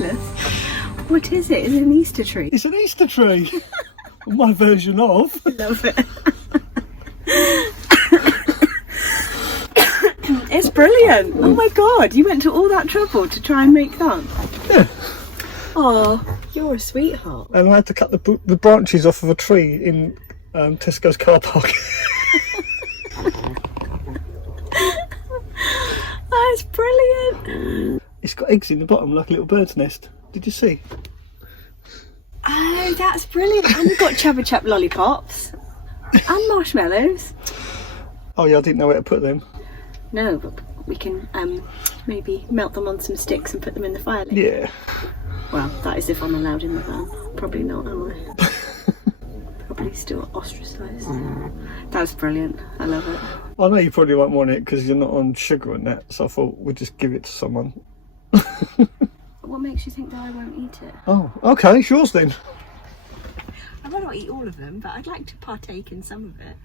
speechless. What is it? Is it an Easter tree? It's an Easter tree. My version of. I love it. It's brilliant. Oh my god, you went to all that trouble to try and make that? Yeah. Oh, you're a sweetheart. And I had to cut the branches off of a tree in Tesco's car park. That's brilliant. It's got eggs in the bottom like a little bird's nest. Did you see? Oh, that's brilliant. And we've got Chubba Chup lollipops and marshmallows. Oh yeah, I didn't know where to put them. No, but we can maybe melt them on some sticks and put them in the fire. Yeah. Well, that is if I'm allowed in the van. Probably not, am I? Probably still ostracised. That was brilliant. I love it. I know you probably won't want it because you're not on sugar and that, so I thought we'd just give it to someone. What makes you think that I won't eat it? Oh, okay, it's yours then. I might not eat all of them, but I'd like to partake in some of it.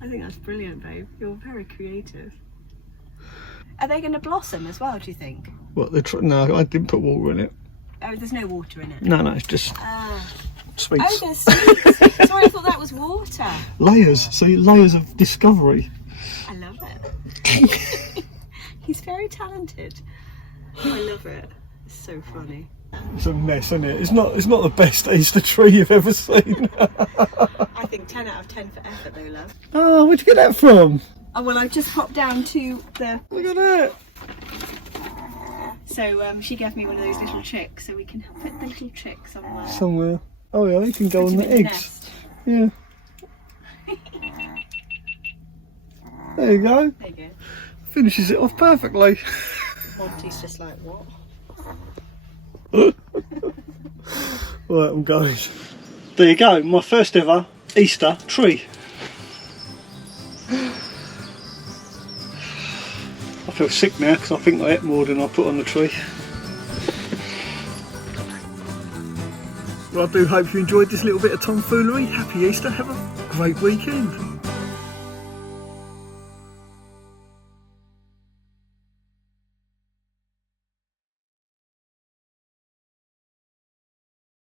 I think that's brilliant, babe. You're very creative. Are they going to blossom as well, do you think? What? No, I didn't put water in it. Oh, there's no water in it? No, it's just sweets. Oh, there's sweets. Sorry, I thought that was water. Layers. See, layers of discovery. I love it. He's very talented. I love it. It's so funny. It's a mess, isn't it? It's not the best Easter tree you've ever seen. I think 10 out of 10 for effort though, love. Oh, where'd you get that from? Oh, well, I've just popped down to the... Look at that. So she gave me one of those little chicks, so we can put the little chick somewhere. Somewhere. Oh yeah, you can go on the eggs. Yeah. There you go. There you go. Finishes it off perfectly. Monty's just like, what? Right, I'm going. There you go, my first ever Easter tree. I feel sick now because I think I ate more than I put on the tree. Well, I do hope you enjoyed this little bit of tomfoolery. Happy Easter, have a great weekend.